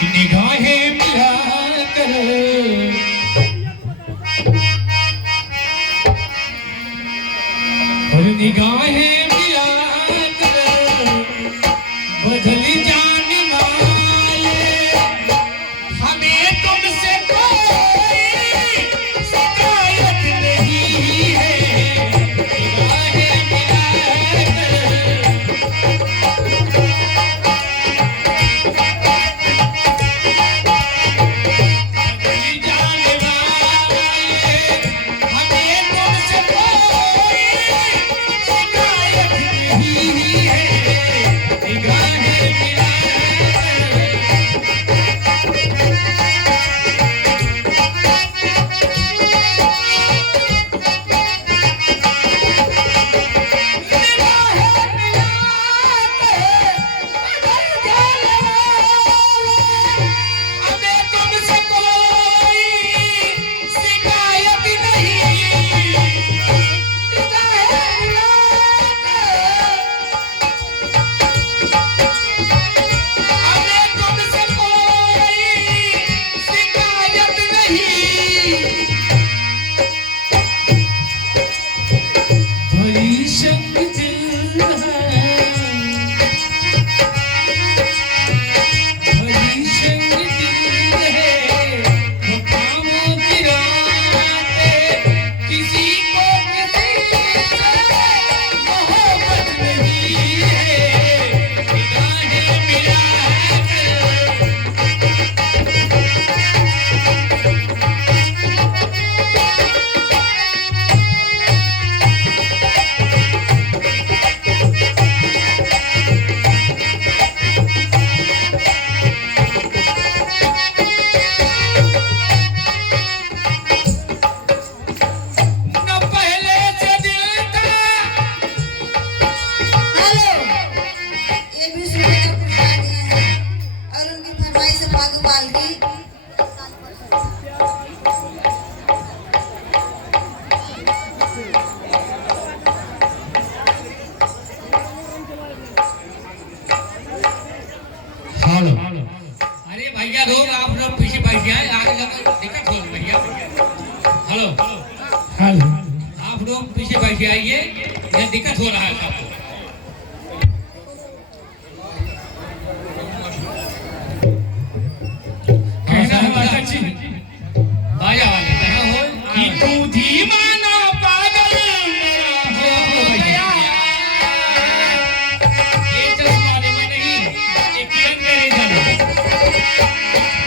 निगाहें मिला कर और निगाहें मिला कर बदल जाने वाले हमें तुमसे कोई शिकायत नहीं है। निगाहें मिला अरे भैया लोग आप लोग पीछे बैठ जाए आगे दिक्कत हो भैया। हेलो हेलो आप लोग पीछे बैठ जाइए, यह दिक्कत हो रहा है सबको। कहना है बाजा जी, बाजा वाले कहा हो कि तू दीवाना पागल हो गया। ये चश्मा में नहीं, ये किरण मेरे जान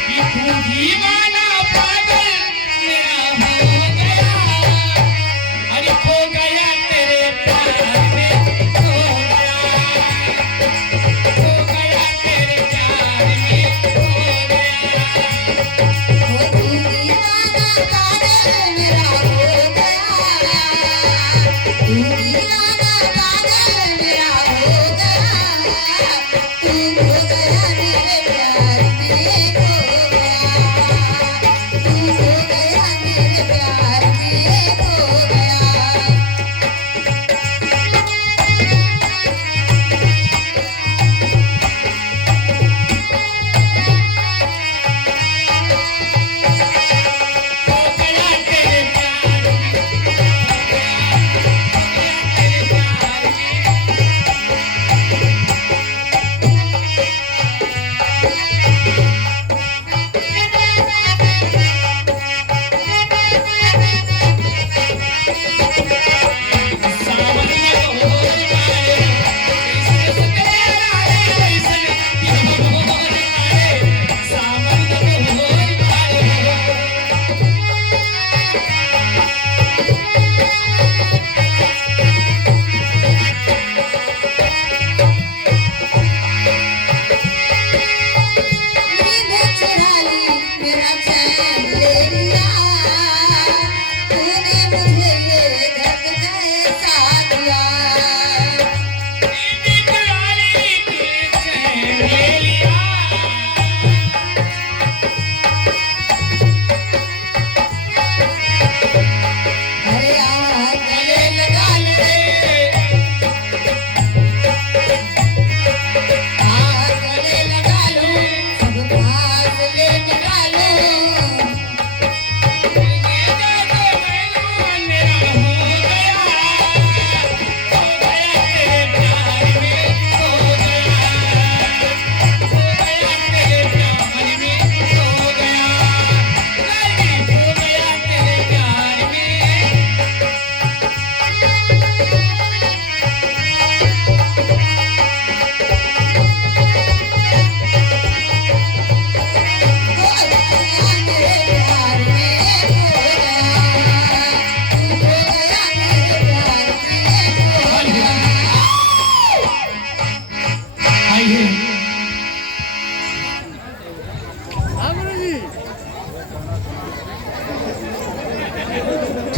कि तू दीवाना पागल मेरा हो गया। अरे खो गया तेरे प्यार में।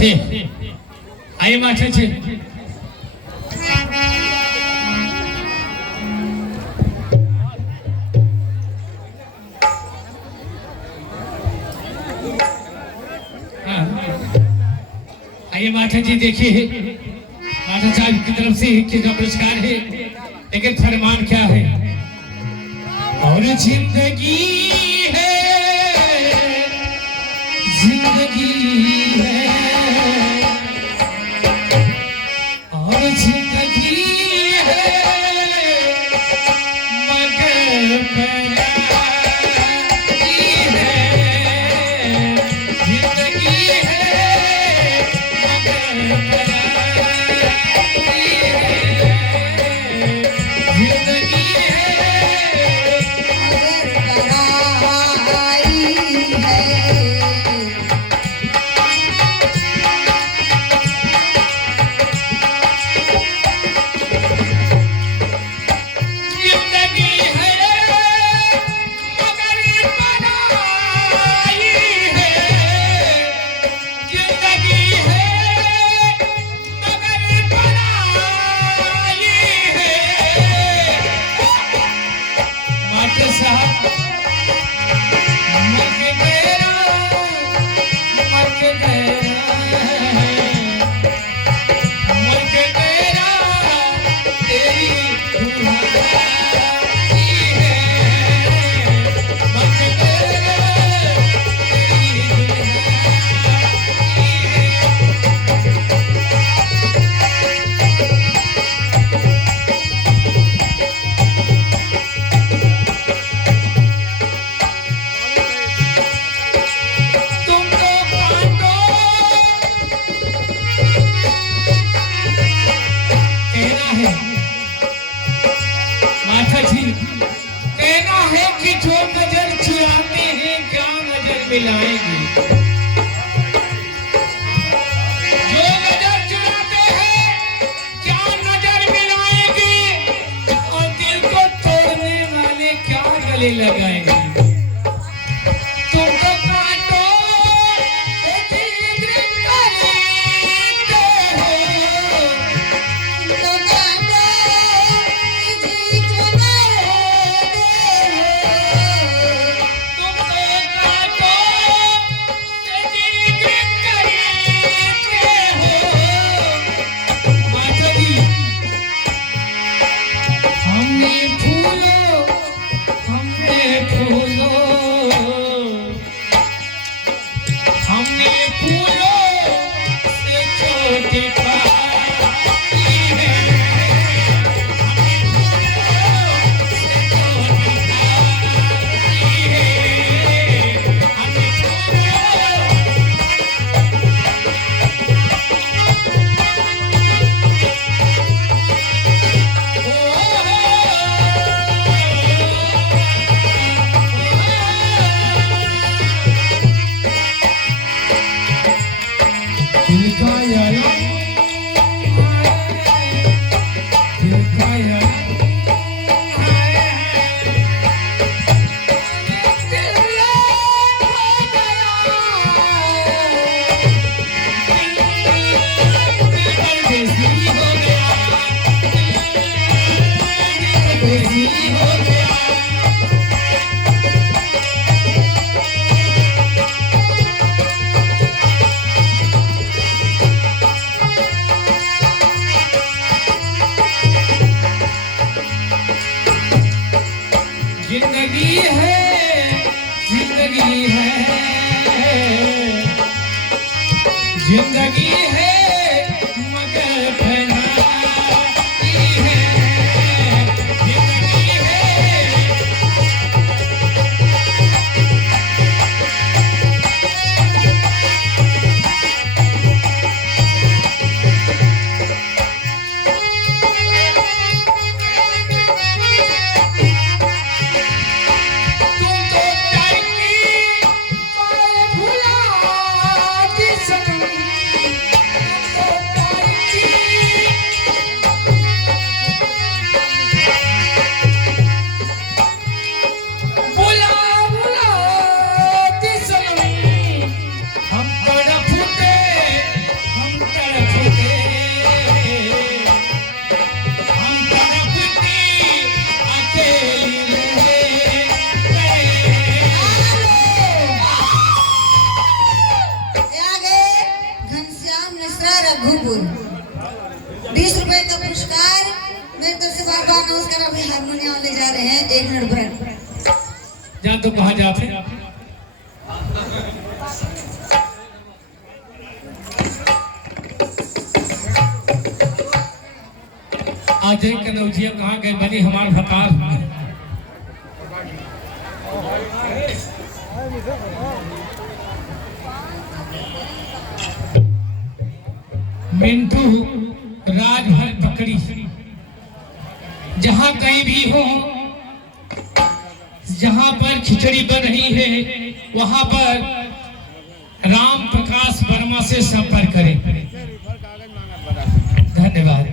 से आइए मास्टर जी। आइए मास्टर जी, देखिए मास्टर साहब की तरफ से कितना पुरस्कार है, लेकिन फरमान क्या है। और जिंदगी है, जिंदगी है, और जिंदगी है मगर पराई है, जिंदगी है मगर पराई है, जिंदगी है मगर पराई है। कहना है कि जो नजर चुराते हैं क्या नजर मिलाएंगे, जो नजर चुराते हैं क्या नजर मिलाएंगे, और दिल को तोड़ने वाले क्या गले लगाएंगे। तुमको काटो जिंदगी है, जिंदगी है, जिंदगी है मगर पराई है, जिंदगी है। जा तो कहाँ जाते आज एक कनौजिया कहाँ गए बनी हमार भतार मिंटू राजभर पकड़ी जहां कहीं भी हो जहां पर खिचड़ी बन रही है वहां पर राम प्रकाश वर्मा से संपर्क करें। धन्यवाद।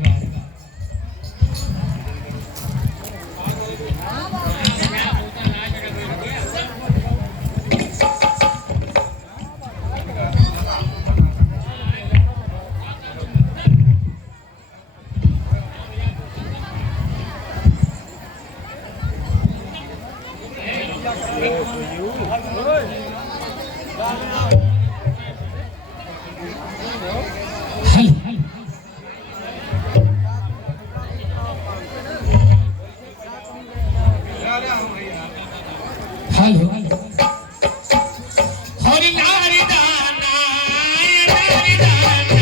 हेलो हरि नारी दाना नारी दाना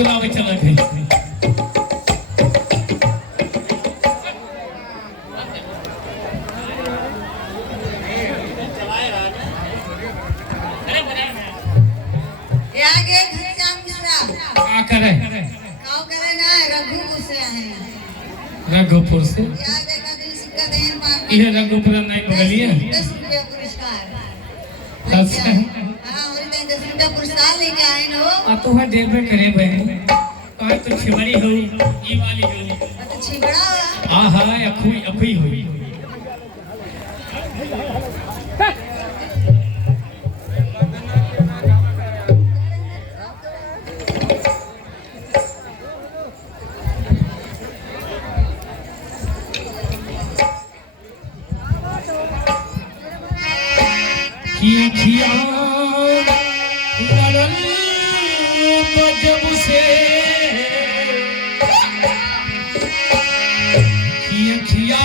नारी चला गई आगे घनश्याम मिश्रा क्या करे काव करे ना रघुपुर से आए हैं। रघुपुर से याद है का दिल सिक्का देन पार ये रघुपुर नहीं बगलिए 10 रुपया पुरस्कार। अच्छा हां और 10 रुपया पुरस्कार लेके आए न हो। आ तो है देखबे करे बहन कहे तो छिबड़ी हो ई वाली हो तो छिबड़ा हां हां अखुई अखुई हुई खिया लड़ल जब से खिया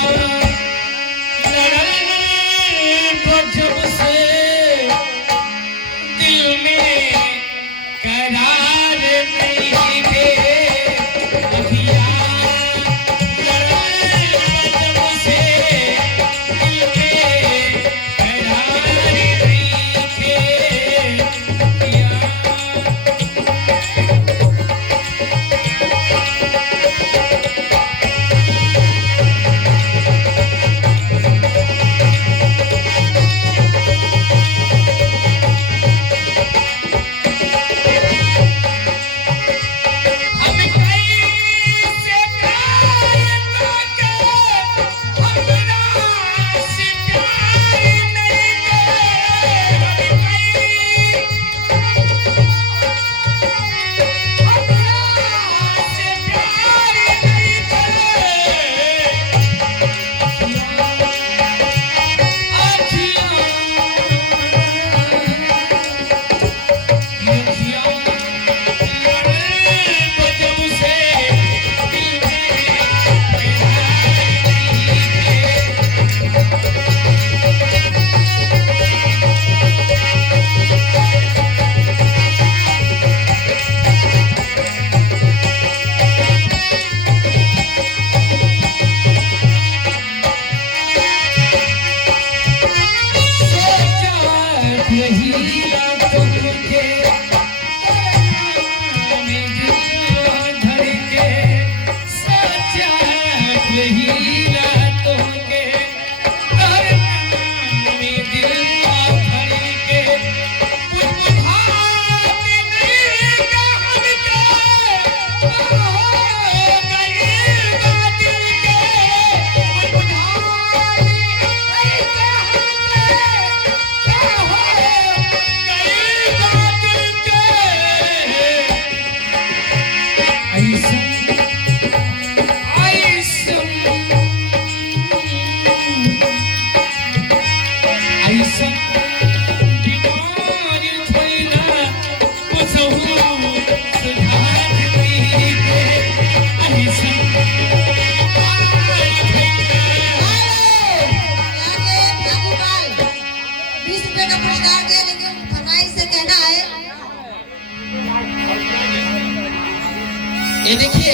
ये देखिए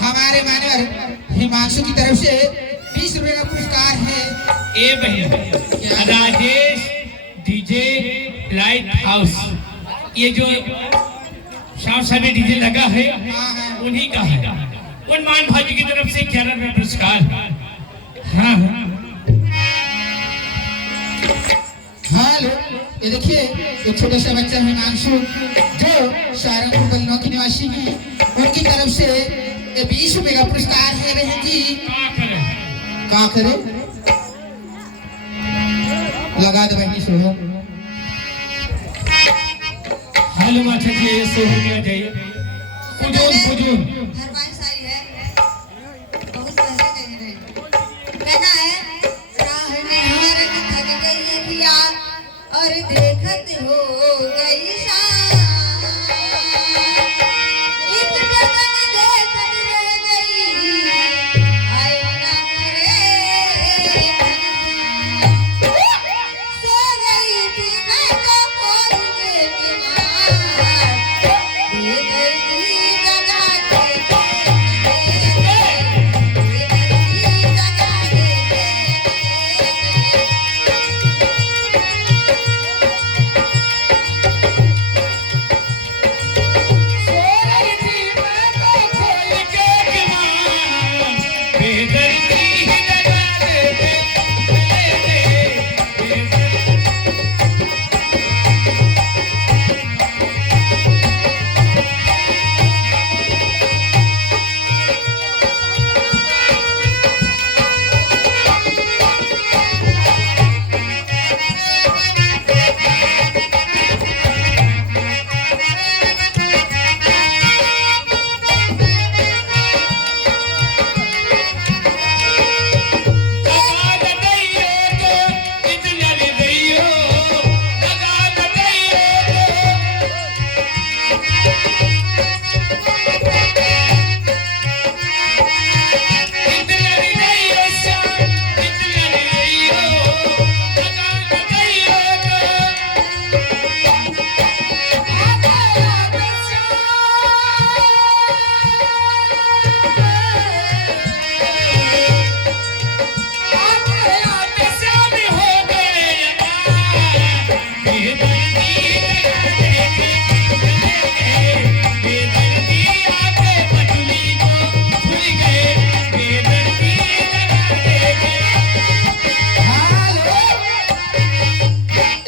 हमारे मानवर हिमांशु की तरफ से 20 रुपए का पुरस्कार है। ए बहन राजेश डीजे लाइट हाउस, ये जो शाम समय डीजे लगा है उन्हीं का है। उन्मान भाजी की तरफ से 11 रुपए पुरस्कार। हाँ हाँ लो, ये देखिए एक छोटा सा बच्चा हिमांशु जो सहारनपुर बलनौ की निवासी है, उनकी तरफ से 20 रुपए का पुरस्कार है बहन जी। का करे लगा दो बहनी सोहो। हेलो माता जी सोहो में आ जाइए। फुजून फरमाइश आई है, बहुत पहले कही रही। कहना है राह निहार के थक गई अखियाँ और देखत हो गई शाम। एक गगन देखत रह गई, आयो ना करे सो गई थी मैं तो खोल के बीमार। बेदर्दी जगा के बेदर्दी जगा के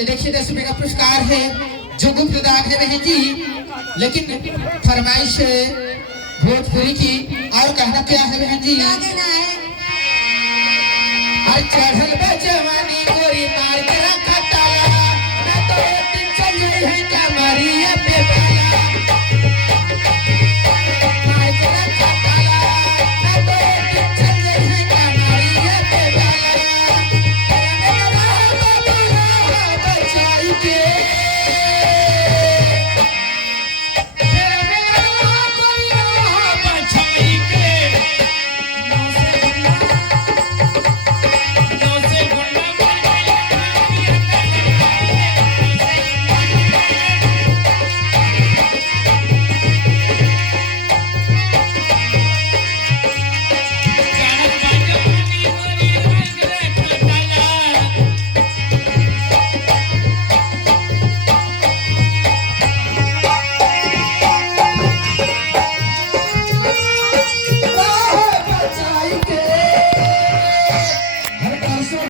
देखिए 10 रुपए का पुरस्कार है जो गुप्त दान है बहन जी। लेकिन फरमाइश है भोजपुरी की, और कहना क्या है बहन जी? क्या कहना है? चढ़ल बा जवानी